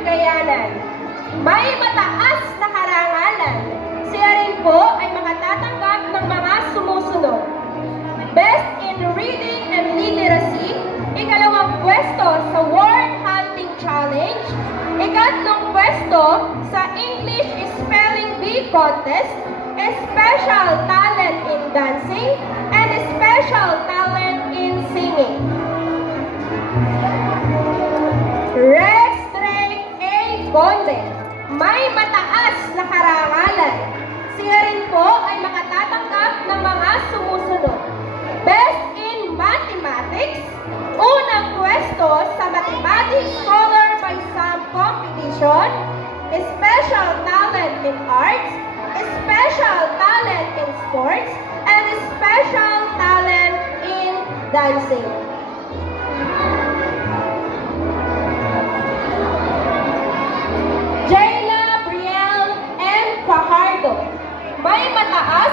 Gayanan. May mataas na karangalan. Siya rin po ay makatatanggap ng mga sumusunod. Best in Reading and Literacy, ikalawang pwesto sa Word Hunting Challenge, ikatlong pwesto sa English Spelling Bee Contest, Special Talent in Dancing, and Special Talent in Singing. Rex Drake A. Conde, may mataas na karangalan. Siya rin po ay makatatanggap ng mga sumusunod. Best in Mathematics, unang pwesto sa Mathematics Scholar by Sam Competition, Special Talent in Arts, Special Talent in Sports, and Special Talent in Dancing. Jayla Brielle M. Fajardo, may mataas